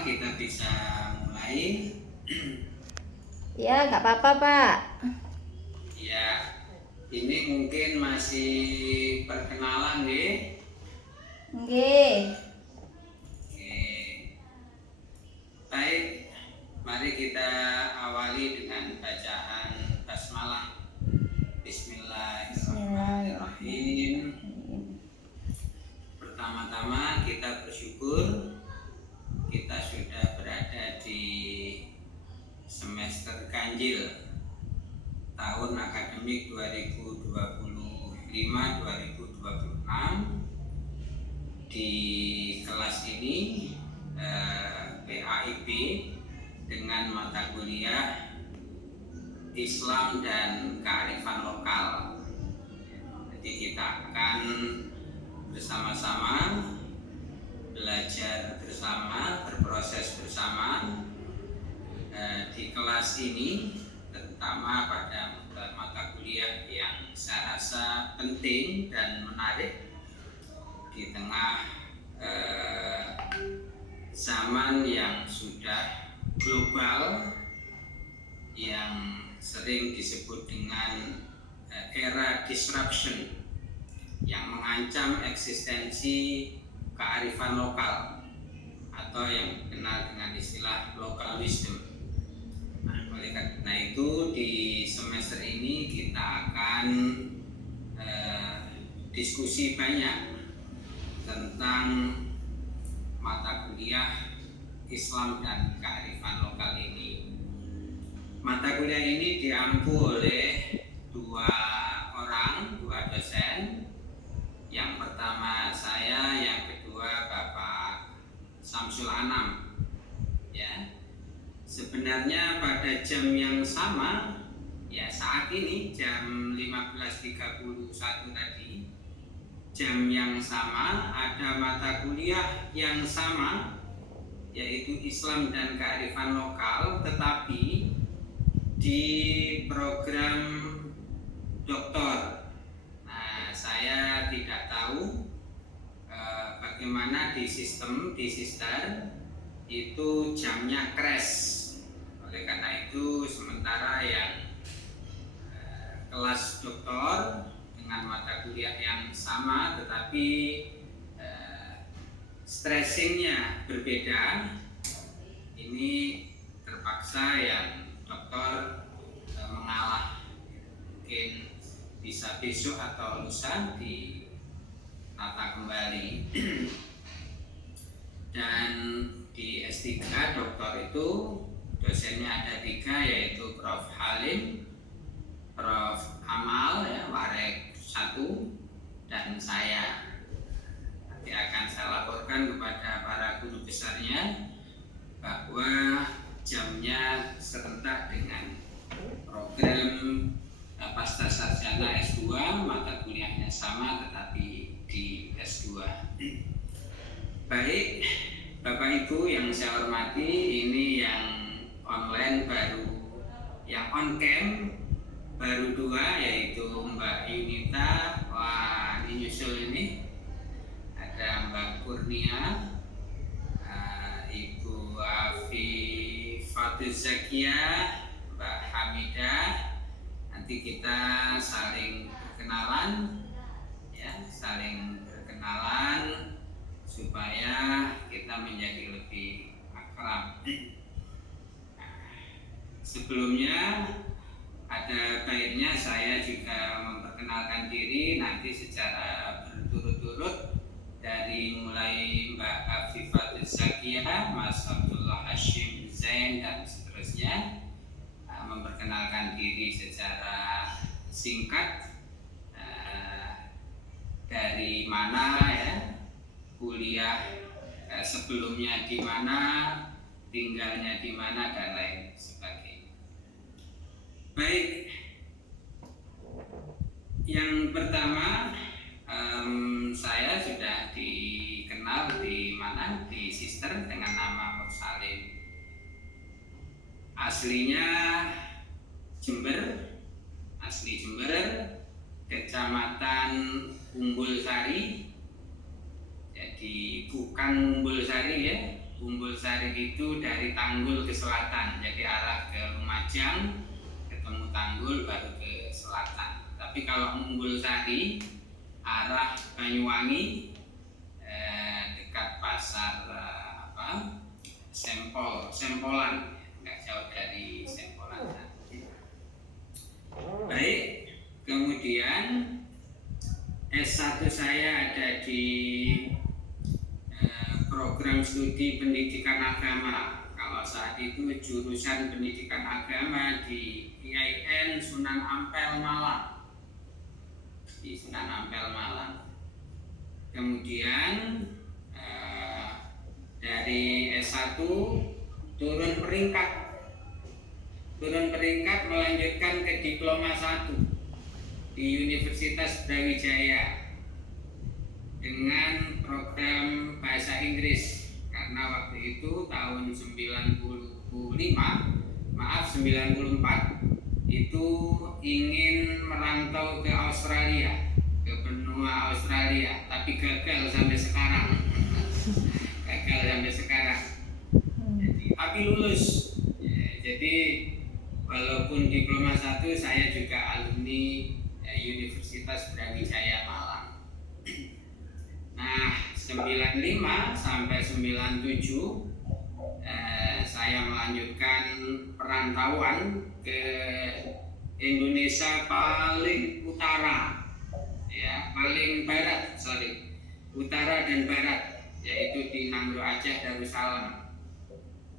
pertama kita bisa mulai. Ya, nggak apa-apa, Pak. Ya, ini mungkin masih perkenalan nih. Nggih. Oke. Baik, mari kita awali dengan bacaan basmalah. Bismillahirrahmanirrahim. Pertama-tama kita bersyukur kita sudah berada di semester ganjil tahun akademik 2025-2026. Di kelas ini PAIB dengan mata kuliah Islam dan Kearifan Lokal. Jadi kita akan bersama-sama belajar bersama, berproses bersama di kelas ini, terutama pada mata kuliah yang saya rasa penting dan menarik di tengah zaman yang sudah global, yang sering disebut dengan era disruption, yang mengancam eksistensi kearifan lokal atau yang dikenal dengan istilah local wisdom. Oleh karena itu di semester ini kita akan diskusi banyak tentang mata kuliah Islam dan Kearifan Lokal ini. Mata kuliah ini diampu oleh dua dosen. Yang pertama saya, yang kedua Bapak Samsul Anam. Ya, sebenarnya pada jam yang sama, ya saat ini jam 15.31 tadi, jam yang sama ada mata kuliah yang sama, yaitu Islam dan Kearifan Lokal, tetapi di program doktor. Nah, saya tidak tahu bagaimana di sister itu jamnya crash. Oleh karena itu sementara yang kelas doktor dengan mata kuliah yang sama tetapi stressingnya berbeda, ini terpaksa yang doktor mengalah. Mungkin bisa besok atau lusa ditata kembali. Dan di S3 doktor itu dosennya ada 3, yaitu Prof. Halim, Prof. Amal, ya, Warek 1, dan saya. Nanti akan saya laporkan kepada para guru besarnya bahwa jamnya serentak dengan program pasca sarjana S2, mata kuliahnya sama tetapi di S2. Baik, Bapak Ibu yang saya hormati, ini yang online baru, yang on cam baru 2, yaitu Mbak Yunita. Wah, ini nyusul ini. Ada Mbak Kurnia, Ibu Afifatul Zakia, Mbak Hamidah. Nanti kita saling berkenalan, ya, saling berkenalan supaya kita menjadi lebih akrab. Sebelumnya ada baiknya saya juga memperkenalkan diri nanti secara berturut-turut, dari mulai Mbak Afifatul Zakia, Mas Abdullah Hashim Zain, dan seterusnya, memperkenalkan diri secara singkat, dari mana, ya, kuliah sebelumnya di mana, tinggalnya di mana, dan lain sebagainya. Baik, yang pertama, saya sudah dikenal di mana, di sister dengan nama Mursalin. Aslinya Jember, asli Jember, Kecamatan Umbul Sari. Jadi bukan Umbul Sari, ya, Umbul Sari itu dari Tanggul ke selatan, jadi arah ke Lumajang ketemu Tanggul baru ke selatan. Tapi kalau Umbul Sari arah Banyuwangi dekat pasar Sempolan, nggak jauh dari Sempolan. Baik, kemudian S1 saya ada di program studi pendidikan agama. Kalau saat itu jurusan pendidikan agama di IAIN Sunan Ampel Malang. Di Sunan Ampel Malang. Kemudian dari S1 turun peringkat melanjutkan ke diploma 1 di Universitas Brawijaya dengan program bahasa Inggris, karena waktu itu tahun 94 itu ingin merantau ke Australia, ke benua Australia, tapi gagal sampai sekarang. Tapi lulus. Jadi walaupun diploma 1, saya juga alumni Universitas Brawijaya Malang. Nah, 95 sampai 97 saya melanjutkan perantauan ke Indonesia paling utara, paling barat, utara dan barat, yaitu di Nangro Aceh Darussalam,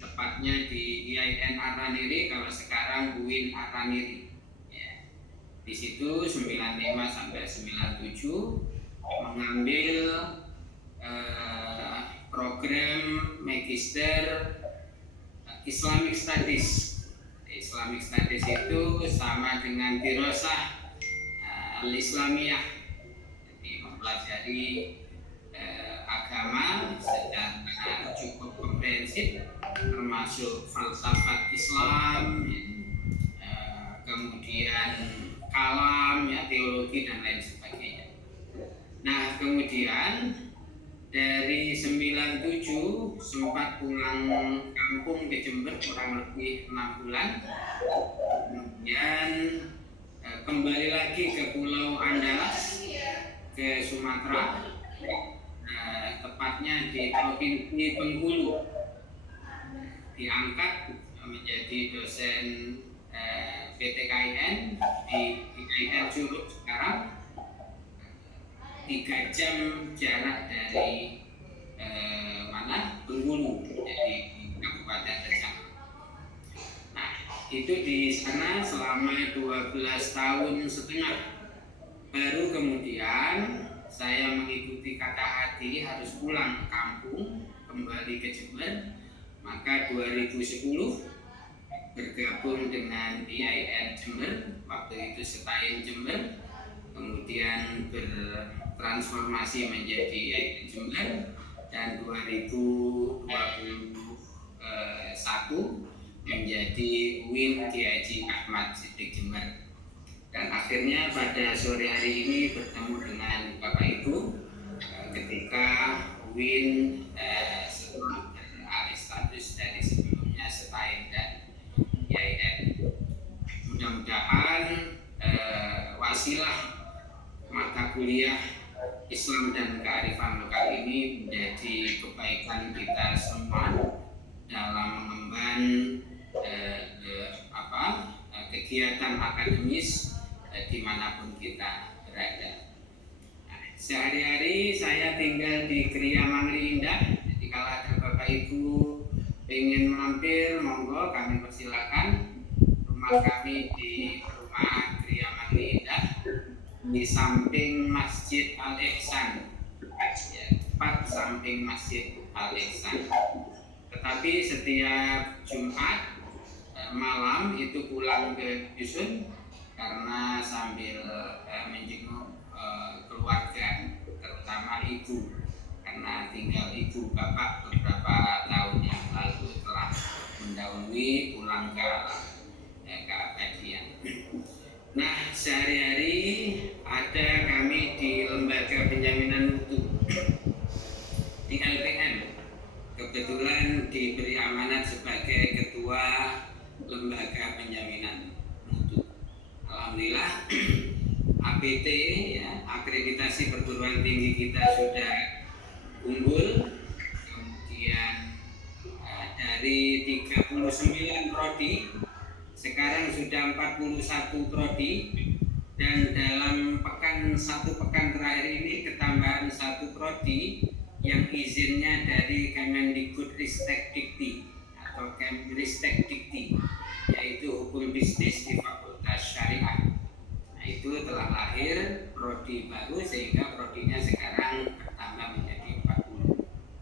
tepatnya di IAIN Araniri, kalau sekarang UIN Araniri. Di situ 95 sampai 97 mengambil program Magister Islamic Studies. Islamic Studies itu sama dengan dirosah al-Islamiyah, jadi mempelajari agama secara cukup komprehensif, termasuk falsafat Islam, kemudian kalam, teologi dan lain sebagainya. Nah, kemudian dari 97 sempat pulang kampung ke Jember kurang lebih 6 bulan. Kemudian kembali lagi ke Pulau Andalas, ke Sumatera, tepatnya di Provinsi Bengkulu. Diangkat menjadi dosen PTKIN di IAIN Curug sekarang, 3 jam jarak dari Bengkulu, jadi di Kabupaten Rejang. Nah, itu di sana selama 12 tahun setengah. Baru kemudian saya mengikuti kata hati harus pulang ke kampung, kembali ke Jember. Maka 2010 bergabung dengan IAIN Jember, waktu itu Setain Jember, kemudian bertransformasi menjadi IAIN Jember, dan 2021 menjadi UIN Kiai Haji Ahmad Siddiq Jember. Dan akhirnya pada sore hari ini bertemu dengan Bapak Ibu ketika UIN setelah beralih status dari sebelumnya Setain dan IAIN. Mudah-mudahan wasilah mata kuliah Islam dan Kearifan Lokal ini menjadi kebaikan kita semua dalam mengemban kegiatan akademis dimanapun kita berada. Nah, sehari-hari saya tinggal di Kriya Mangli Indah. Jadi kalau ada Bapak Ibu ingin mampir, monggo kami persilakan. Rumah kami di rumah Kriya Mangli Indah, di samping Masjid Al-Ihsan, tepat samping Masjid Al-Ihsan. Tetapi setiap Jumat malam itu pulang ke dusun karena sambil menjenguk keluarga, terutama ibu, karena tinggal ibu bapak beberapa tahun yang lalu telah mendahului pulang ke alam, keabadian. Nah, sehari-hari ada kami di Lembaga Penjaminan Mutu di LPM. Kebetulan kebetulan diberi amanat sebagai ketua lembaga penjaminan mutu. Alhamdulillah APT ya, akreditasi perguruan tinggi kita sudah unggul. Kemudian dari 39 prodi sekarang sudah 41 prodi, dan dalam satu pekan terakhir ini ketambahan satu prodi yang izinnya dari Kemendikbudristek Dikti atau Kemristek Dikti, yaitu hukum bisnis di Fakultas Syariah. Nah, itu telah lahir prodi baru sehingga prodinya sekarang bertambah menjadi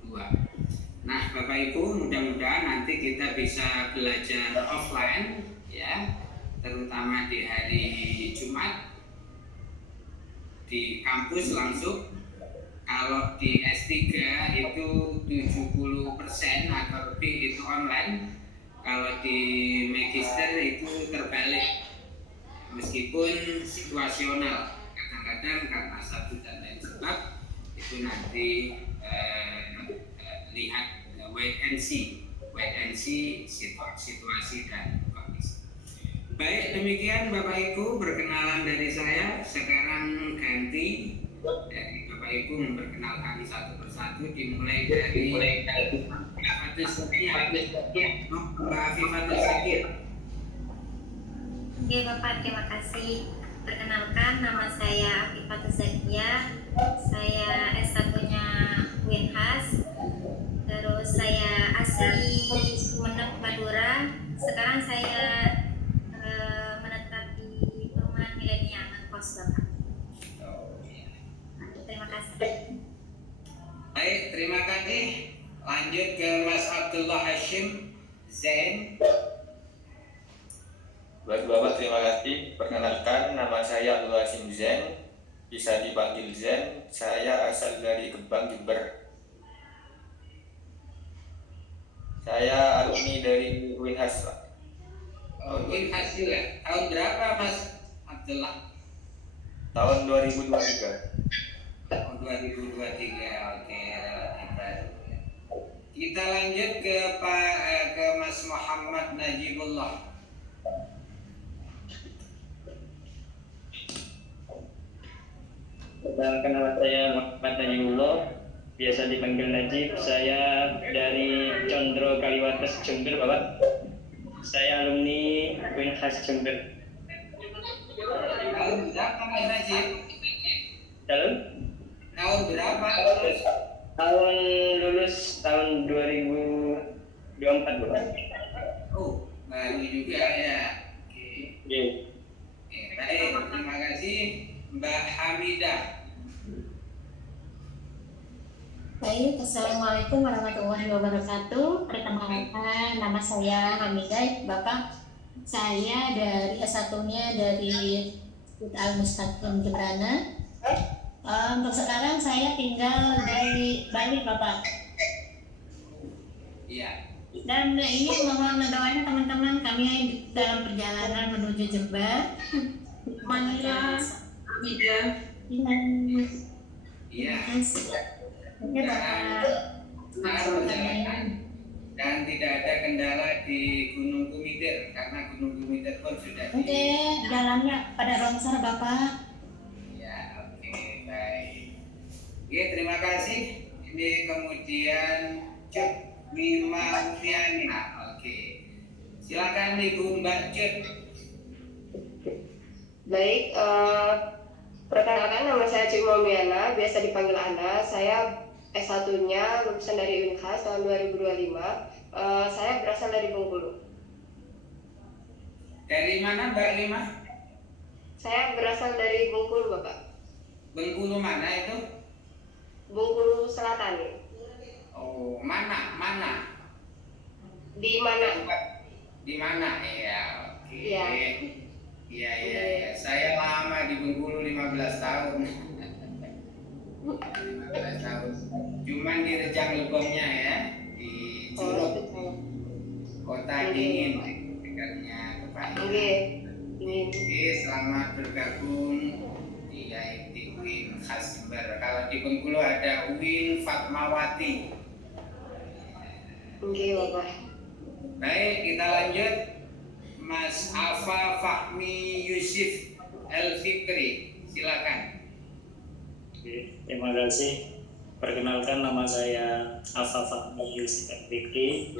42. Nah, Bapak Ibu, mudah-mudahan nanti kita bisa belajar offline ya, terutama di hari Jumat di kampus langsung. Kalau di S3 itu 70% atau lebih itu online. Kalau di Magister itu terbalik, meskipun situasional, kadang-kadang karena satu dan lain sebab itu nanti lihat wait and see situasi dan kondisi. Baik, demikian Bapak Ibu perkenalan dari saya. Sekarang ganti dari Bapak Ibu memperkenalkan satu persatu, dimulai dari Mbak Afifatul Zakir. Oke Bapak, terima kasih. Perkenalkan, nama saya Afifatul Zakir. Saya S1-nya UNHAS. Terus saya asli Sumeneb, Madura. Sekarang saya menetap di perumahan milenial kos Bapak. Terima kasih. Baik, terima kasih. Lanjut ke Mas Abdullah Hashim Zain. Baik Bapak, terima kasih. Perkenalkan, nama saya Abdullah Hashim Zain, bisa dipanggil Zain. Saya asal dari Gebang, Jember. Saya alumni dari UNHAS, Pak. UNHAS juga. Tahun berapa Mas Abdullah? Tahun 2023. Tahun 2023. Oke, relatif baru. Kita lanjut ke Mas Muhammad Najibullah. Perkenalkan, nama saya Muhammad Najibullah, biasa dipanggil Najib. Saya dari Condro Kaliwates, Jember, Bapak. Saya alumni UNHAS Jember. Tahun berapa Mas Najib? Tahun berapa lulus? Tahun lulus tahun 2024, Bapak. Oh, baru juga ya. Oke. Oke, baik, terima kasih Mbak Hamidah. Baik, Assalamualaikum warahmatullahi wabarakatuh. Perkenalkan, nama saya Hamidah, Bapak. Saya dari S1-nya dari Al-Mustaqim Jebrana. Untuk sekarang saya tinggal di Bali, Bapak. Iya. Dan ini mohon doanya teman-teman kami dalam perjalanan menuju Jember. Manila, Hamidah. Iya. Oke, Bapak. Dan tidak ada kendala di Gunung Kumitir karena Gunung Kumitir pun sudah Oke, jalannya pada longsor, Bapak. Ya, oke, baik. Oke, terima kasih. Ini kemudian Cut Mima Fiana. Oke. Silakan Ibu Mbak Cut. Baik, perkenalkan nama saya Cik Momiana, biasa dipanggil Ana. Saya S1-nya lulusan dari UNHAS tahun 2025. Saya berasal dari Bengkulu. Dari mana Mbak Lima? Saya berasal dari Bengkulu, Bapak. Bengkulu mana itu? Bengkulu Selatan. Oh, mana? Di mana? Di mana? Iya, oke. Iya. Iya. Saya lama di Bengkulu 15 tahun. 15 tahun. Cuman di Rejang Lebongnya ya, di Curug. Kota dingin, dekatnya Kepanjen. Oke, selamat bergabung di UIN Khas Jember. Kalau di Bengkulu ada UIN Fatmawati. Nggih, Bapak. Baik, kita lanjut. Mas Afa Fahmi Yusuf El Fikri, silakan. Oke, terima kasih. Perkenalkan, nama saya Afa Fahmi Yusuf Fikri.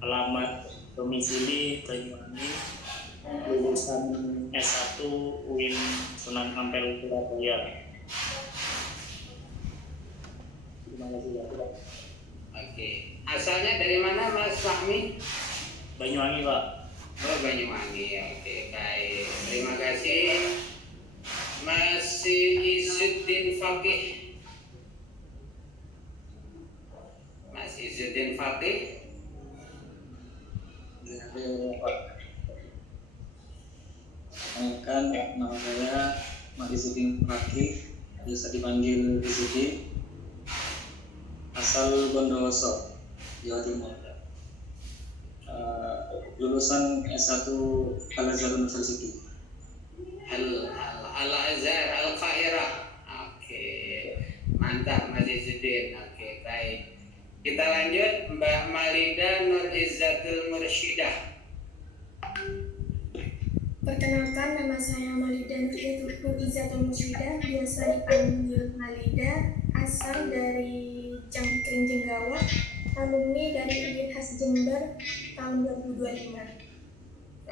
Alamat domisili Banyuwangi. Lulusan S1 UIN Sunan Ampel Surabaya. Terima kasih ya. Oke, asalnya dari mana Mas Fahmi? Banyuwangi, Pak. Oh, Banyuwangi. Oke, baik. Terima kasih. Mas Izzuddin Fakih. Mas Izzuddin Fakih. Perkenalkan, nama saya Izzuddin Fakih, biasa dipanggil Izzuddin, asal Bondowoso, Jawa Timur. Lulusan S1 Al-Azhar University. Al-Azhar Al-Qairah. Oke, mantap Mas Izzuddin. Oke, baik. Kita lanjut, Mbak Malida Nur Izzatul Mursyidah. Perkenalkan, nama saya Malida Nur Izzatul Mursyidah, biasa dipanggil Malida, asal dari Jangkring Jenggawa, alumni dari UIN Khas Jember tahun 2025.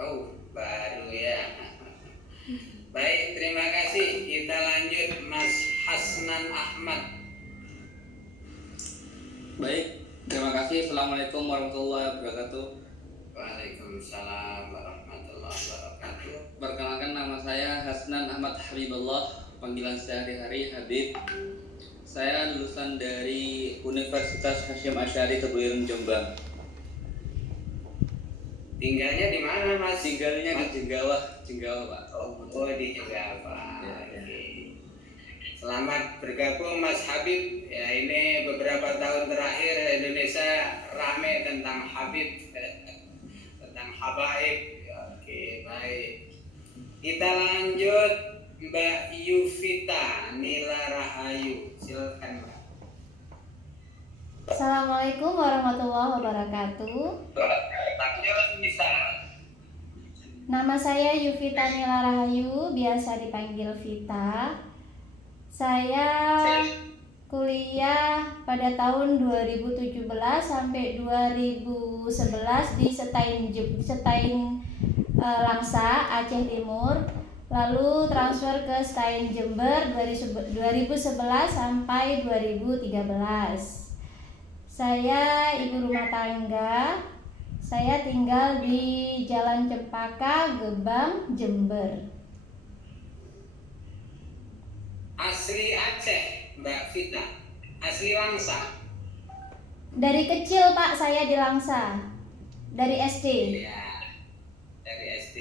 Oh, baru ya. Baik, terima kasih. Kita lanjut Mas Hasnan Ahmad. Baik, terima kasih. Assalamualaikum warahmatullahi wabarakatuh. Waalaikumsalam warahmatullahi wabarakatuh. Perkenalkan, nama saya Hasnan Ahmad Habibullah, panggilan sehari-hari Habib. Saya lulusan dari Universitas Hasyim Asy'ari Tebuireng, Jombang. Tinggalnya di mana Mas? Tinggalnya di Jenggawa, Pak. Oh, di Jenggawa. Ya. Oke. Selamat bergabung Mas Habib. Ya, ini beberapa tahun terakhir Indonesia rame tentang Habib, tentang habaib. Ya, oke, baik. Kita lanjut Mbak Yuvita Nila Rahayu. Silakan Mbak. Assalamualaikum warahmatullahi wabarakatuh. Nama saya Yuvita Nila Rahayu, biasa dipanggil Vita. Saya kuliah pada tahun 2017 sampai 2011 di Setain Langsa, Aceh Timur. Lalu transfer ke Setain Jember 2011 sampai 2013. Saya ibu rumah tangga. Saya tinggal di Jalan Cempaka, Gebang, Jember. Asli Aceh, Mbak Vita. Asli Langsa. Dari kecil Pak saya di Langsa. Dari SD. Iya. Dari SD.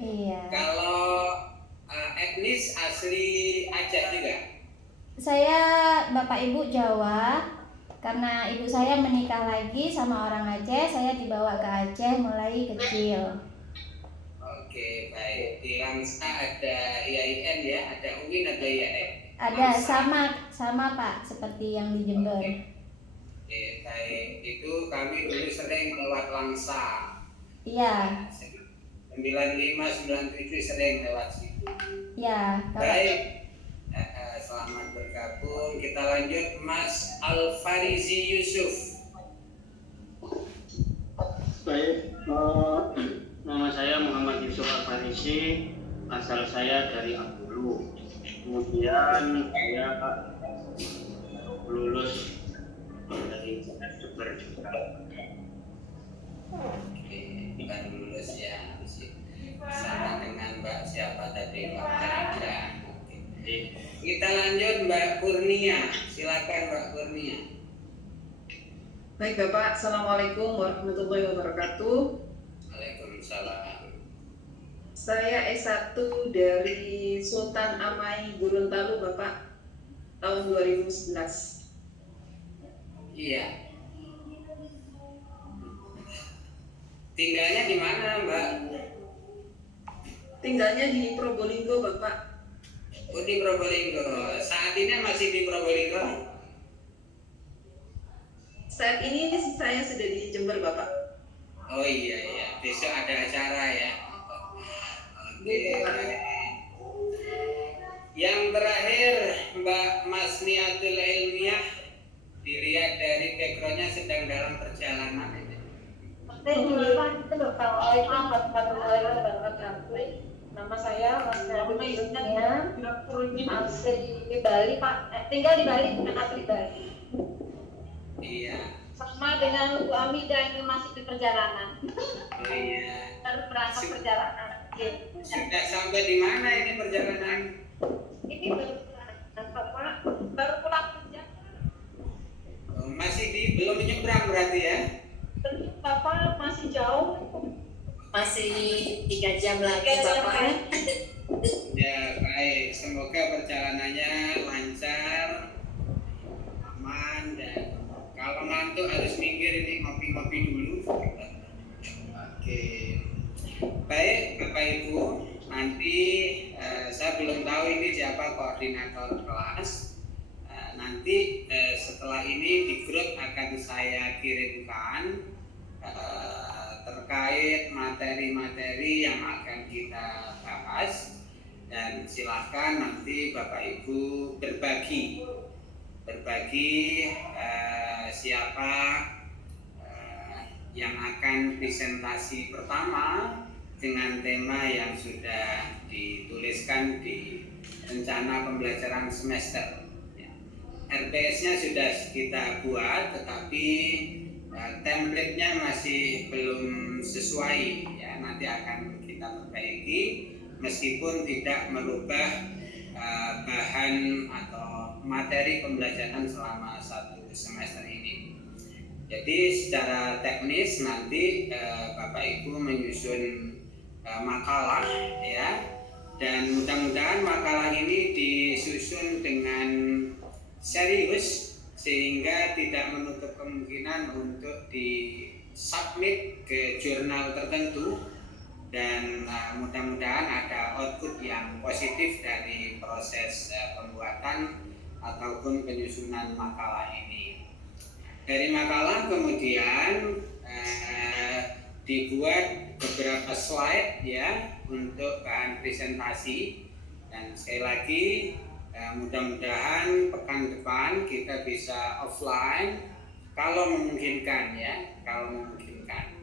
Iya. Kalau etnis asli Aceh juga. Saya bapak ibu Jawa. Karena ibu saya menikah lagi sama orang Aceh, saya dibawa ke Aceh mulai kecil. Oke, baik. Di Langsa ada IAIN ya, ada UIN, ada IAIN. Ada sama Pak, seperti yang di Jember. Oke, baik. Itu kami dulu sering lewat Langsa. Iya. 95, 97 sering lewat situ. Iya. Baik. Selamat bergabung. Kita lanjut Mas Al-Farizi Yusuf. Baik, nama saya Muhammad Yusuf Al-Farizi, asal saya dari Ambulu. Kemudian saya lulus dari Jember juga. Oke, bukan lulus ya, sama dengan Mbak siapa tadi, Mbak Marida. Oke. Kita lanjut Mbak Kurnia. Silakan Mbak Kurnia. Baik Bapak, Assalamualaikum warahmatullahi wabarakatuh. Waalaikumsalam. Saya S1 dari Sultan Amai Gorontalo Bapak, tahun 2011. Iya. Tinggalnya di mana Mbak? Tinggalnya di Probolinggo Bapak. Oh, di Probolinggo. Saat ini masih di Probolinggo? Saat ini saya sudah di Jember Bapak. Oh iya, besok ada acara ya. Oke. Yang terakhir Mbak Masniatul Ilmiah, dilihat dari backgroundnya sedang dalam perjalanan ini. Nama saya Masniatul Ilmiah, asli di Bali Pak, tinggal di Bali, bukan asli Bali. Iya. Sama dengan Bu Amida ini masih di perjalanan. Oh iya. Baru berangkat perjalanan. Sudah sampai di mana ini perjalanan? Ini baru pulang kerja. Oh, belum menyeberang berarti ya? Bapak masih jauh. Masih 3 jam lagi Bapak. Ya baik, semoga perjalanannya lancar, aman, dan kalau ngantuk harus minggir ini ngopi-ngopi dulu. Oke. Baik Bapak Ibu, nanti saya belum tahu ini siapa koordinator kelas. Nanti setelah ini di grup akan saya kirimkan terkait materi-materi yang akan kita bahas, dan silahkan nanti Bapak Ibu berbagi siapa yang akan presentasi pertama dengan tema yang sudah dituliskan di rencana pembelajaran semester. RPS-nya sudah kita buat, tetapi template-nya masih belum sesuai ya, nanti akan kita perbaiki meskipun tidak merubah bahan atau materi pembelajaran selama 1 semester ini. Jadi secara teknis nanti Bapak Ibu menyusun makalah ya, dan mudah-mudahan makalah ini disusun dengan serius sehingga tidak menutup kemungkinan untuk disubmit ke jurnal tertentu, dan mudah-mudahan ada output yang positif dari proses pembuatan ataupun penyusunan makalah ini. Dari makalah kemudian dibuat beberapa slide ya untuk bahan presentasi, dan sekali lagi mudah-mudahan pekan depan kita bisa offline kalau memungkinkan ya, kalau memungkinkan.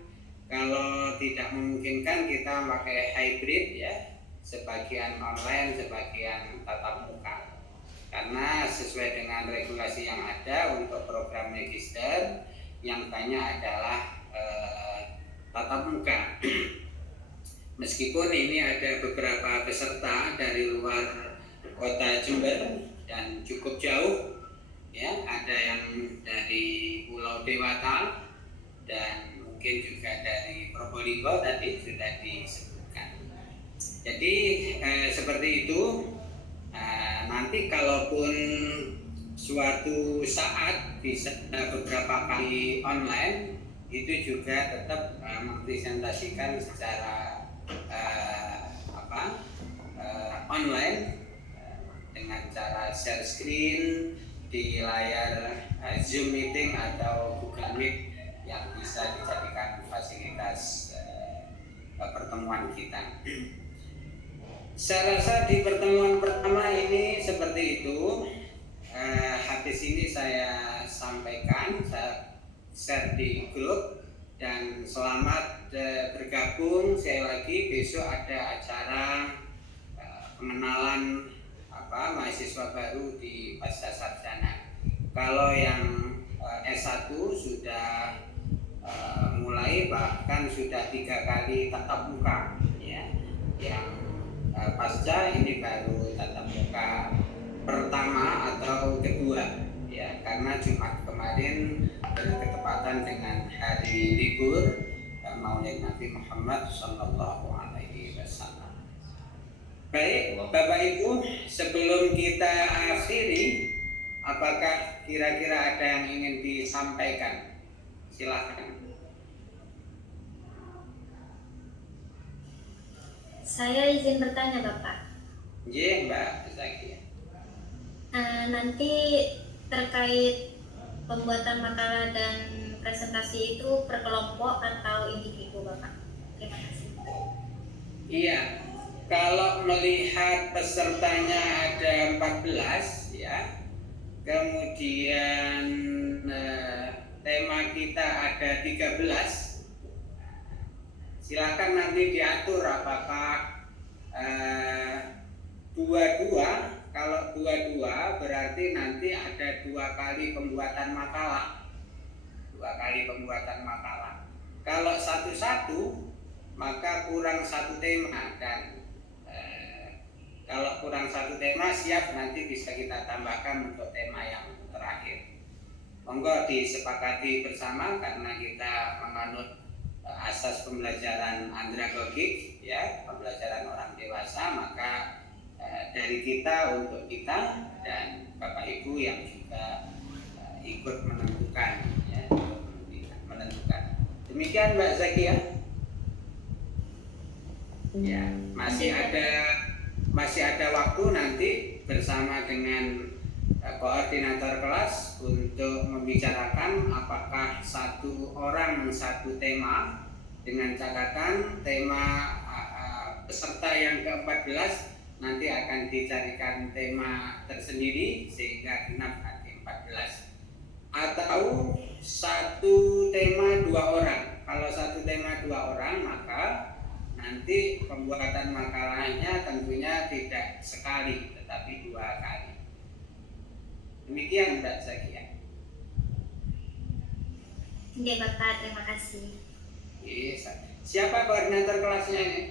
Kalau tidak memungkinkan kita pakai hybrid ya, sebagian online, sebagian tatap muka. Karena sesuai dengan regulasi yang ada untuk program magister yang banyak adalah tatap muka. Meskipun ini ada beberapa peserta dari luar Kota Jember dan cukup jauh ya, ada yang dari Pulau Dewata dan mungkin juga dari Probolinggo tadi sudah disebutkan. Jadi seperti itu. Nanti kalaupun suatu saat bisa beberapa kali online, itu juga tetap mempresentasikan secara online dengan cara share screen di layar Zoom meeting atau Google Meet yang bisa dijadikan fasilitas pertemuan kita. Saya rasa di pertemuan pertama ini seperti itu. Habis ini saya sampaikan, saya share di grup, dan selamat bergabung. Sekali lagi besok ada acara pengenalan mahasiswa baru di Pasca Sarjana. Kalau yang S1 sudah mulai, bahkan sudah 3 kali tatap muka ya. Yang pasca ini baru tatap muka pertama atau kedua ya, karena Jumat kemarin bertepatan dengan hari libur Maulid Nabi Muhammad Sallallahu Alaihi Wasallam. Baik Bapak Ibu, sebelum kita akhiri, apakah kira-kira ada yang ingin disampaikan? Silakan. Saya izin bertanya Bapak. Iya Mbak Zakia. Nanti terkait pembuatan makalah dan presentasi itu per kelompok atau individu Bapak? Terima kasih. Iya, kalau melihat pesertanya ada 14 ya, kemudian tema kita ada 13, silakan nanti diatur apakah dua-dua. Kalau dua-dua berarti nanti ada 2 kali pembuatan makalah. 2 kali pembuatan makalah. Kalau satu-satu maka kurang 1 tema, dan kalau kurang 1 tema siap nanti bisa kita tambahkan untuk tema yang terakhir. Monggo disepakati bersama karena kita menganut asas pembelajaran andragogik ya, pembelajaran orang dewasa, maka dari kita untuk kita dan Bapak Ibu yang juga ikut menentukan ya, menentukan. Demikian Mbak Zakia. Ya, masih ada waktu nanti bersama dengan koordinator kelas untuk membicarakan apakah 1 orang 1 tema, dengan catatan tema peserta yang ke-14 nanti akan dicarikan tema tersendiri sehingga genap nanti 14, atau 1 tema 2 orang. Kalau 1 tema 2 orang maka nanti pembuatan makalahnya tentunya tidak sekali tetapi 2 kali. Demikian Mbak Zakia. Oke Bapak, terima kasih. Yes. Siapa koordinator kelasnya ini?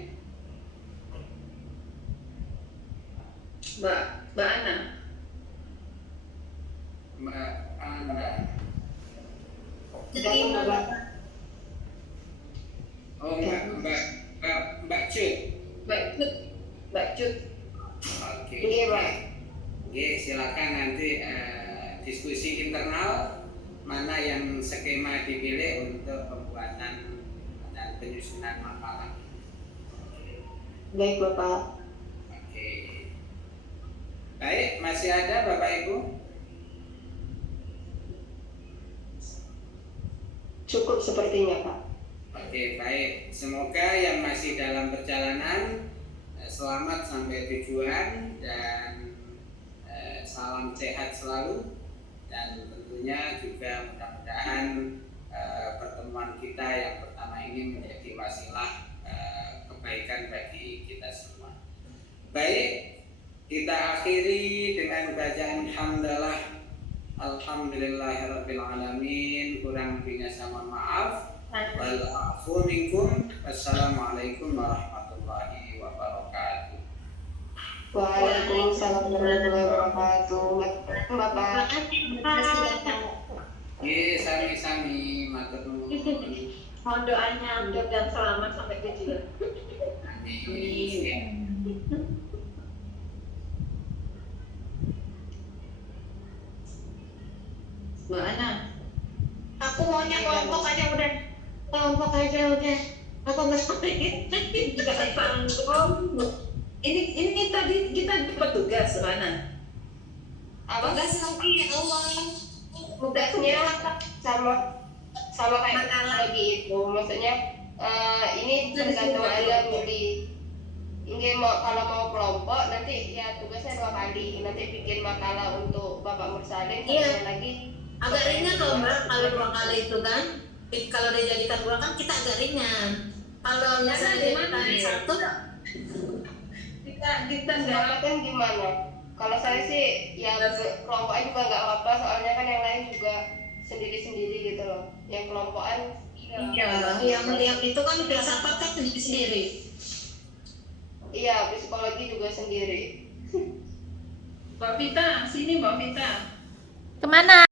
Mbak Ana. Mbak Ana. Terima Bapak. Oh Mbak Cut. Mbak Cut. Oke. Iya Pak. Oke, silakan nanti diskusi internal mana yang skema dipilih untuk pembuatan dan penyusunan makalah. Baik Bapak. Oke. Baik, masih ada Bapak Ibu? Cukup sepertinya Pak. Oke, baik. Semoga yang masih dalam perjalanan selamat sampai tujuan dan salam sehat selalu, dan tentunya juga mudah-mudahan pertemuan kita yang pertama ini menjadi wasilah kebaikan bagi kita semua. Baik, kita akhiri dengan bacaan hamdalah. Alhamdulillahirabbil alamin. Kurang lebihnya sama maaf. Wal afu minkum. Wassalamualaikum warahmatullahi wabarakatuh. Waalaikumsalam warahmatullahi wabarakatuh. Bapak. Ye, sami-sami matur nuwun. Mohon doanya dan selamat sampai tujuan. Amin. Mbak Ana. Aku maunya kelompok aja udah. Kelompok aja udah. Apa nggak sampai? Nggak sanggup. Ini tadi kita dapat tugas mana? Apa Tugas lagi ya Allah. tugasnya sama kayak lagi itu, maksudnya ini tergantung Anda milih. Ini kalau mau kelompok nanti ya tugasnya 2 kali, nanti bikin makalah untuk Bapak Mursalin, Iya. lagi Agak ringan loh Mbak, kalau 2 kali itu kan. Kalau dijadikan 2 kan kita agak ringan. Kalau misalnya dijadikan 1 Kita nggak kan gimana? Kalau saya sih ya kelompokan juga nggak apa-apa, soalnya kan yang lain juga sendiri-sendiri gitu loh. Yang kelompokan yang itu kan filsafat kan sendiri. Iya, psikologi juga sendiri. Mbak Vita, sini Mbak Vita. Kemana?